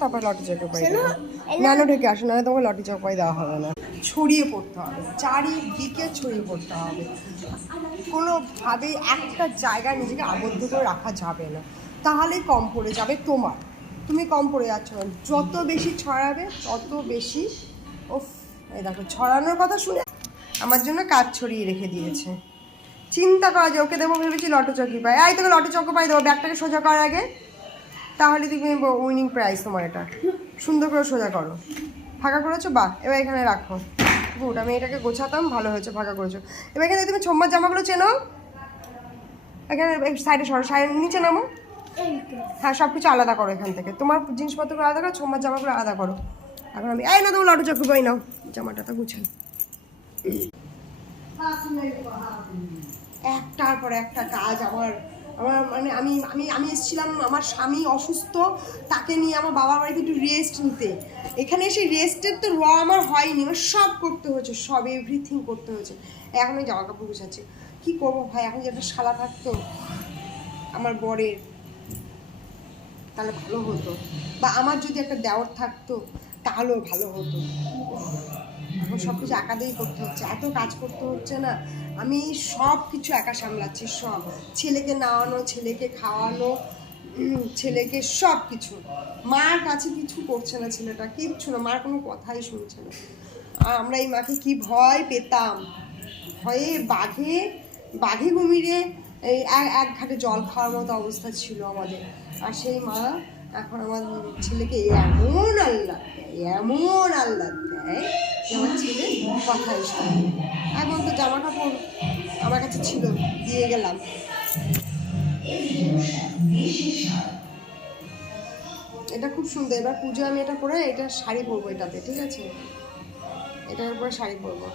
তারপর লটি চৌকোপাই দেবো। নানু ঢেকে আসো, নাহলে তোমাকে লটি চৌকোপাই দেওয়া হবে না। ছড়িয়ে পড়তে হবে, চারিদিকে ছড়িয়ে পড়তে হবে, কোনোভাবে একটা জায়গায় নিজেকে আবদ্ধ করে রাখা যাবে না, তাহলেই কম পড়ে যাবে তোমার। তুমি কম পড়ে যাচ্ছ না, যত বেশি ছড়াবে তত বেশি। ওফ, এই দেখো ছড়ানোর কথা শুনে আমার জন্য কাজ ছড়িয়ে রেখে দিয়েছে। চিন্তা করা যায়, ওকে দেবো ভেবেছি লটো চৌকি পাই। এই তোকে লটো চৌকো পাই দেবো, ব্যাগটাকে সোজা করার আগে, তাহলে তুমি উইনিং প্রাইজ তোমার। এটা সুন্দর করে সোজা করো। ফাঁকা করেছো, বাহ, এবার এখানে রাখো। গুড, আমি এটাকে গোছাতাম, ভালো হয়েছে ফাঁকা করেছো। এবার এখানে তুমি ছোম্মার জামাগুলো চেনো, এখানে সাইডে সরো, সাইডের নিচে নামো। হ্যাঁ, সব কিছু আলাদা করো এখান থেকে, তোমার জিনিসপত্রগুলো আলাদা করো, ছোম্মার জামাগুলো আলাদা করো। এখন আমি এই না, তুমি লটো চৌকি পাই নাও, জামাটা তো গুছাই। একটার পর একটা কাজ আমার আমার মানে আমি আমি আমি এসেছিলাম, আমার স্বামী অসুস্থ, তাকে নিয়ে আমার বাবার বাড়িতে একটু রেস্ট নিতে। এখানে এসে রেস্টের তো আমার হয়নি, আমার সব করতে হয়েছে, সব এভরিথিং করতে হয়েছে। এখন আমি জামা কাপড় গুছাচ্ছি। কী করবো ভাই, এখন যে একটা শালা থাকতো আমার বরের, তাহলে ভালো হতো, বা আমার যদি একটা দেওর থাকতো তাহলেও ভালো হতো। এখন সব কিছু একা দিয়েই করতে হচ্ছে, এত কাজ করতে হচ্ছে না, আমি সব কিছু একা সামলাচ্ছি, সব ছেলেকে নাওয়ানো, ছেলেকে খাওয়ানো, ছেলেকে সব কিছু। মার কাছে কিছু করছে না ছেলেটা, কিচ্ছু না, মার কোনো কথাই শুনছে না। আর আমরা এই মাকে কি ভয় পেতাম, ভয়ে বাঘে বাঘে কুমিরে এই এক ঘাটে জল খাওয়ার মতো অবস্থা ছিল আমাদের। আর সেই মা এখন আমার ছেলেকে এমন আহ্লাদ দেয়, এমন আহ্লাদ দেয় যে আমার ছেলে কথাই শোনে। এখন তো জামা কাপড় আমার কাছে ছিল, দিয়ে গেলাম। এটা খুব সুন্দর, এবার পুজো আমি এটা পরে এটা শাড়ি পরবো এটাতে, ঠিক আছে, এটার উপরে শাড়ি পরবো।